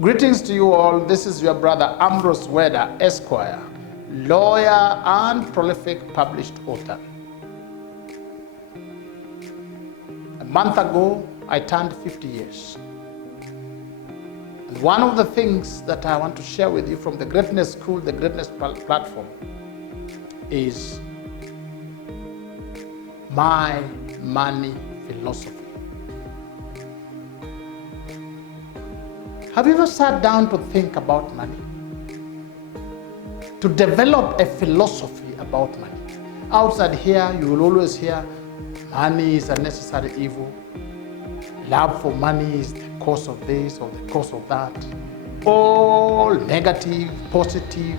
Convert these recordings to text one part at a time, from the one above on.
Greetings to you all. This is your brother Ambrose Weda.Esq, lawyer and prolific published author. A month ago, I turned 50 years. And one of the things that I want to share with you from the Greatness School, the Greatness Platform, is my money philosophy. Have you ever sat down to think about money? To develop a philosophy about money? Outside here, you will always hear money is a necessary evil. Love for money is the cause of this or the cause of that. All negative, positive.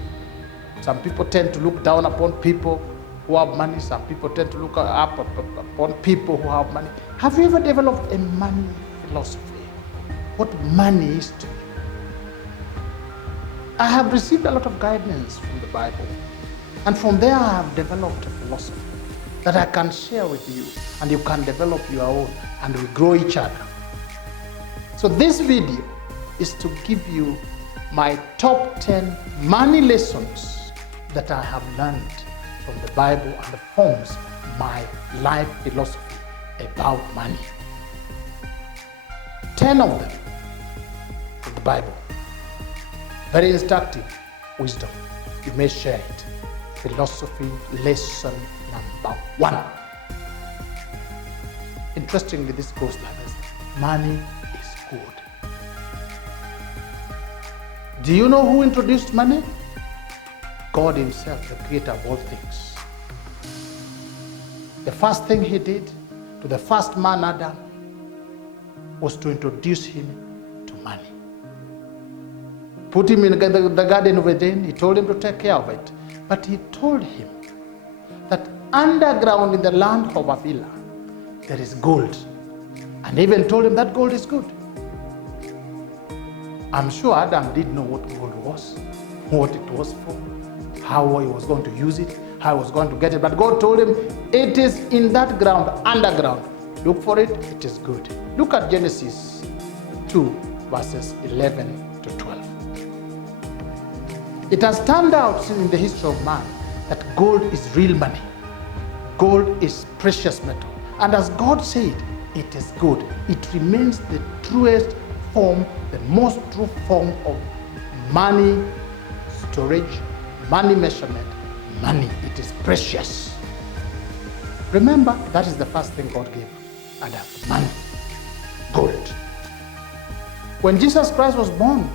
Some people tend to look down upon people who have money. Some people tend to look up upon people who have money. Have you ever developed a money philosophy? What money is to you? I have received a lot of guidance from the Bible. And from there I have developed a philosophy that I can share with you, and you can develop your own, and we grow each other. So this video is to give you my top 10 money lessons that I have learned from the Bible, and it forms my life philosophy about money. 10 of them from the Bible. Very instructive wisdom. You may share it. Philosophy lesson number 1. Interestingly, this goes like this. Money is good. Do you know who introduced money? God himself, the creator of all things. The first thing he did to the first man, Adam, was to introduce him to money. Put him in the Garden of Eden. He told him to take care of it. But he told him that underground in the land of Avila, there is gold. And even told him that gold is good. I'm sure Adam didn't know what gold was, what it was for, how he was going to use it, how he was going to get it. But God told him, it is in that ground, underground. Look for it, it is good. Look at Genesis 2, verses 11 to 12. It has turned out in the history of man that gold is real money. Gold is precious metal. And as God said, it is good. It remains the truest form, the most true form of money storage, money measurement, money. It is precious. Remember, that is the first thing God gave Adam, money, gold. When Jesus Christ was born,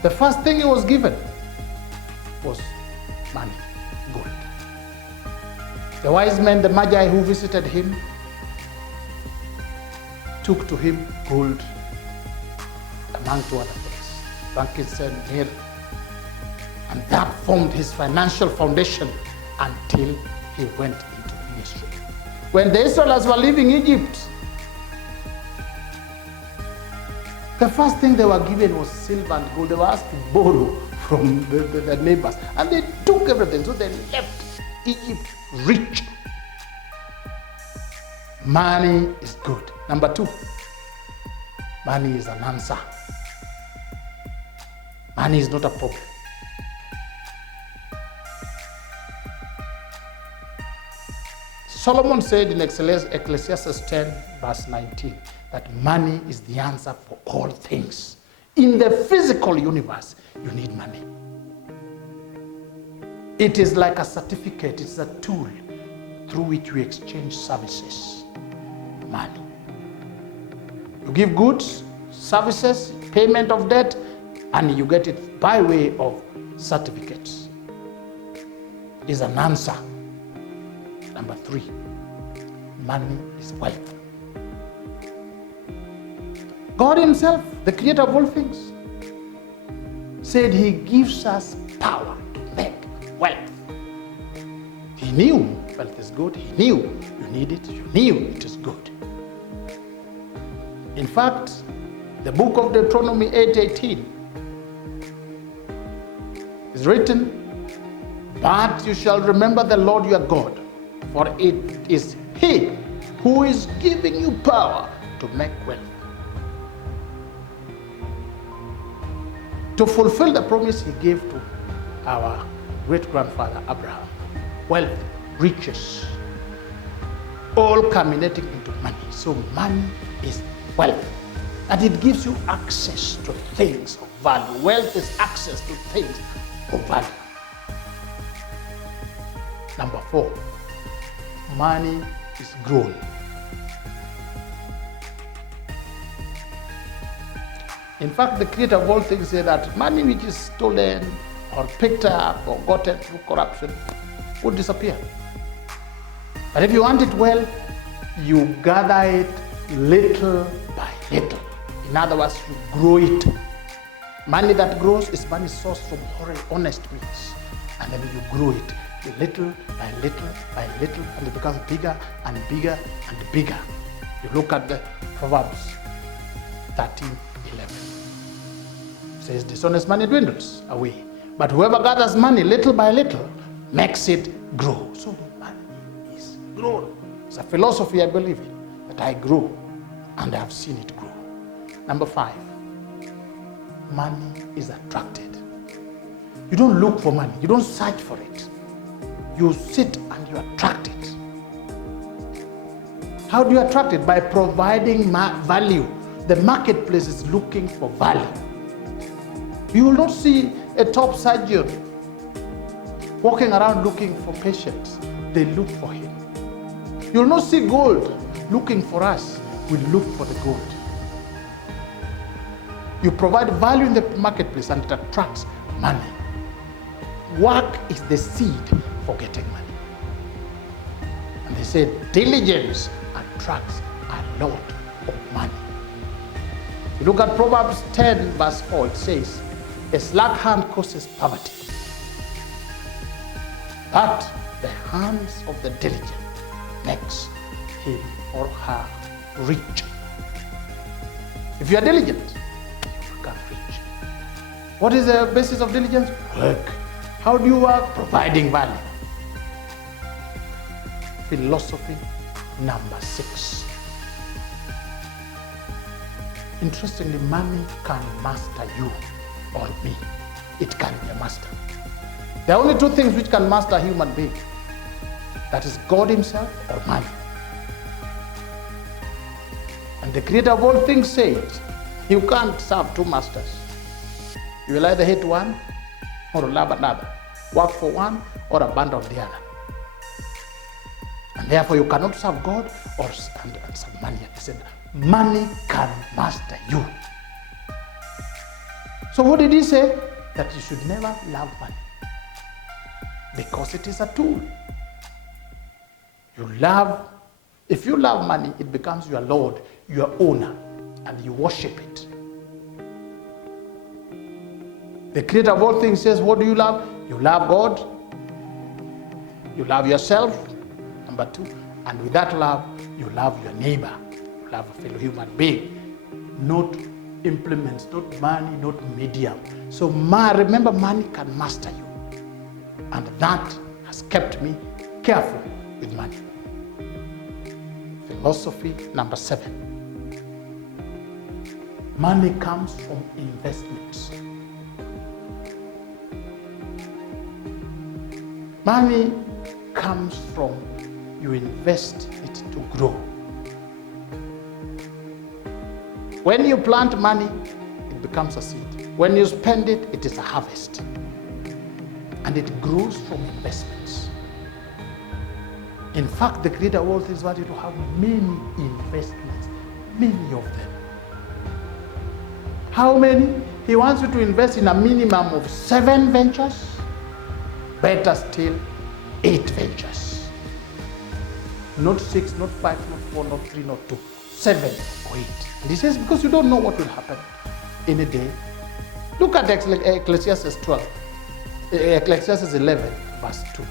the first thing he was given was money, gold. The wise men, the magi who visited him, took to him gold among two other things, frankincense, myrrh, and that formed his financial foundation until he went into ministry. When the Israelites were leaving Egypt, the first thing they were given was silver and gold. They were asked to borrow from the neighbors. And they took everything. So they left Egypt rich. Money is good. Number 2, money is an answer. Money is not a problem. Solomon said in Ecclesiastes 10, verse 19, that money is the answer for all things. In the physical universe, you need money. It is like a certificate. It's a tool through which we exchange services. Money. You give goods, services, payment of debt, and you get it by way of certificates. Is an answer. Number 3, money is wealth. God himself, the creator of all things, said he gives us power to make wealth. He knew wealth is good. He knew you need it. You knew it is good. In fact, the book of Deuteronomy 8:18 is written, but you shall remember the Lord your God, for it is he who is giving you power to make wealth. to fulfill the promise he gave to our great-grandfather Abraham. Wealth, riches, all culminating into money. So money is wealth, and it gives you access to things of value. Wealth is access to things of value. Number 4, money is grown. In fact, the creator of all things said that money which is stolen or picked up or gotten through corruption would disappear. But if you want it well, you gather it little by little. In other words, you grow it. Money that grows is money sourced from honest means. And then you grow it little by little by little, and it becomes bigger and bigger and bigger. You look at the Proverbs 13:11. It says, dishonest money dwindles away, but whoever gathers money little by little makes it grow. So money is grown. It's a philosophy I believe in, that I grow, and I have seen it grow. Number 5, money is attracted. You don't look for money. You don't search for it. You sit and you attract it. How do you attract it? By providing value. The marketplace is looking for value. You will not see a top surgeon walking around looking for patients. They look for him. You will not see gold looking for us. We look for the gold. You provide value in the marketplace and it attracts money. Work is the seed for getting money. And they say diligence attracts a lot of money. You look at Proverbs 10 verse 4, it says, a slack hand causes poverty, but the hands of the diligent makes him or her rich. If you are diligent, you become rich. What is the basis of diligence? Work. How do you work? Providing value. Philosophy number 6. Interestingly, money can master you or me. It can be a master. There are only 2 things which can master a human being. That is God himself or money. And the creator of all things says, you can't serve 2 masters. You will either hate one or love another. Work for one or abandon the other. And therefore you cannot serve God or serve money. He said, money can master you. So what did he say? That you should never love money, because it is a tool. If you love money, it becomes your Lord, your owner, and you worship it. The creator of all things says, what do you love? You love God, you love yourself, number 2, and with that love, you love your neighbor, you love a fellow human being, not implements, not money, not medium. So remember, money can master you, and that has kept me careful with money. Philosophy number 7. Money comes from investments. Money comes from you invest it to grow. When you plant money, it becomes a seed. When you spend it, it is a harvest. And it grows from investments. In fact, the creator of all things wants you to have many investments, many of them. How many? He wants you to invest in a minimum of 7 ventures, better still, 8 ventures. Not 6, not 5, not 4, not 3, not 2, 7 or 8. And he says, because you don't know what will happen in a day. Look at Ecclesiastes 11, verse 2.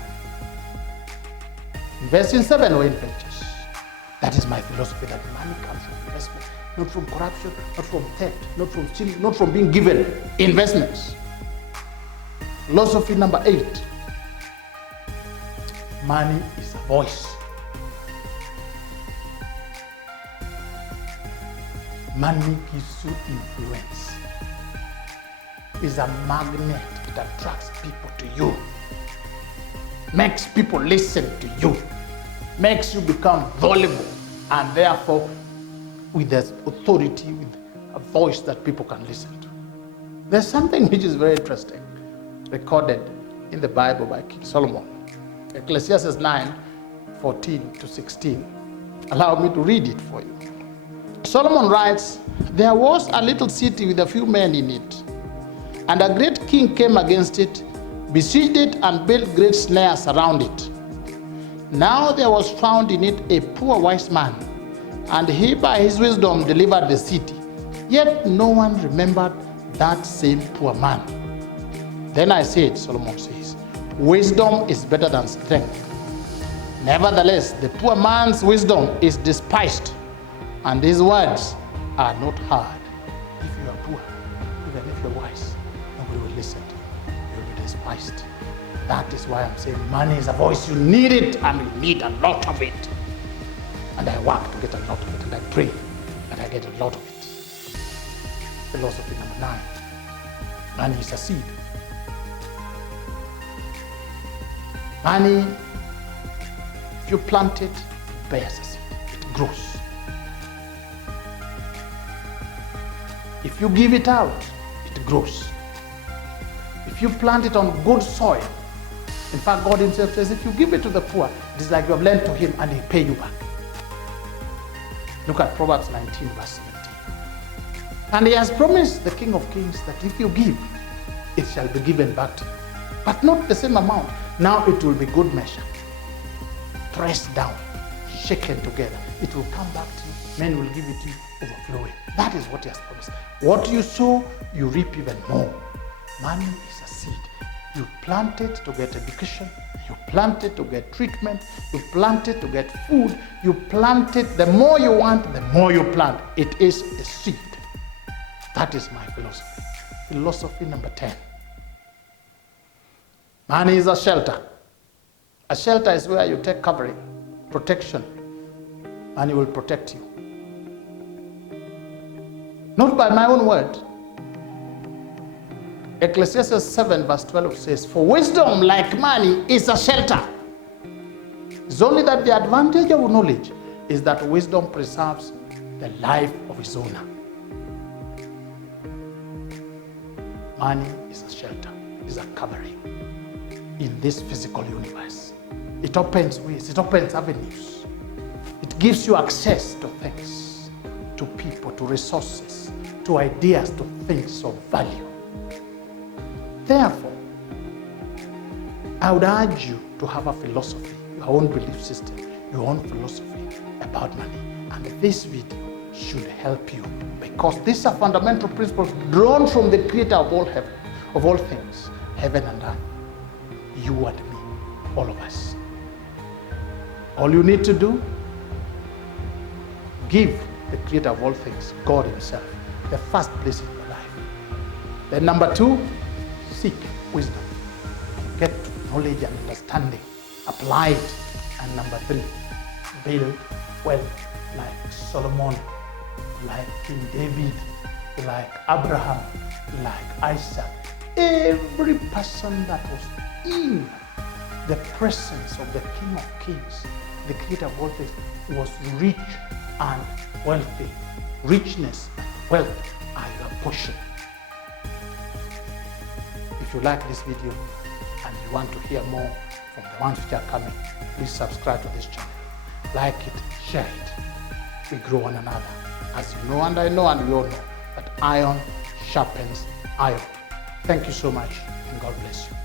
Invest in 7 or 8 ventures. That is my philosophy, that money comes from investment, not from corruption, not from theft, not from stealing, not from being given investments. Philosophy number 8. Money is a voice. Money gives you influence. is a magnet. It attracts people to you, makes people listen to you, makes you become valuable, and therefore with the authority, with a voice that people can listen to. There's something which is very interesting, recorded in the Bible by King Solomon. Ecclesiastes 9:14-16. Allow me to read it for you. Solomon writes, "There was a little city with a few men in it, and a great king came against it, besieged it, and built great snares around it. Now there was found in it a poor wise man, and he by his wisdom delivered the city. Yet no one remembered that same poor man. Then I said," Solomon says, "wisdom is better than strength. Nevertheless, the poor man's wisdom is despised, and his words are not heard." If you are poor, even if you're wise, nobody will listen to you. You'll be despised. That is why I'm saying money is a voice. You need it, and you need a lot of it. And I work to get a lot of it, and I pray that I get a lot of it. Philosophy number 9. Money is a seed. Money, if you plant it, it bears a seed. It grows. If you give it out, it grows. If you plant it on good soil, in fact, God himself says, if you give it to the poor, it is like you have lent to him and he'll pay you back. Look at Proverbs 19:17. And he has promised the King of Kings that if you give, it shall be given back to you. But not the same amount. Now it will be good measure, pressed down, shaken together. It will come back to you. Men will give it to you overflowing. That is what he has promised. What you sow, you reap even more. Money is a seed. You plant it to get education. You plant it to get treatment. You plant it to get food. You plant it. The more you want, the more you plant. It is a seed. That is my philosophy. Philosophy number 10. Money is a shelter. A shelter is where you take covering, protection. Money will protect you. Not by my own word. Ecclesiastes 7:12 says, "For wisdom, like money, is a shelter." It's only that the advantage of knowledge is that wisdom preserves the life of its owner. Money is a shelter, is a covering in this physical universe. It opens ways, it opens avenues. It gives you access to things, to people, to resources, to ideas, to things of value. Therefore, I would urge you to have a philosophy, your own belief system, your own philosophy about money. And this video should help you, because these are fundamental principles drawn from the creator of all heaven, of all things, heaven and earth. You and me, all of us. All you need to do, give the creator of all things, God himself, the first place in your life. Then number 2, seek wisdom. Get knowledge and understanding. Apply it. And number 3, build wealth like Solomon, like King David, like Abraham, like Isaac. Every person that was in the presence of the King of Kings, the creator of all things, was rich and wealthy. Richness and wealth are your portion. If you like this video and you want to hear more from the ones which are coming, please subscribe to this channel. Like it, share it. We grow one another. As you know, and I know, and we all know, that iron sharpens iron. Thank you so much, and God bless you.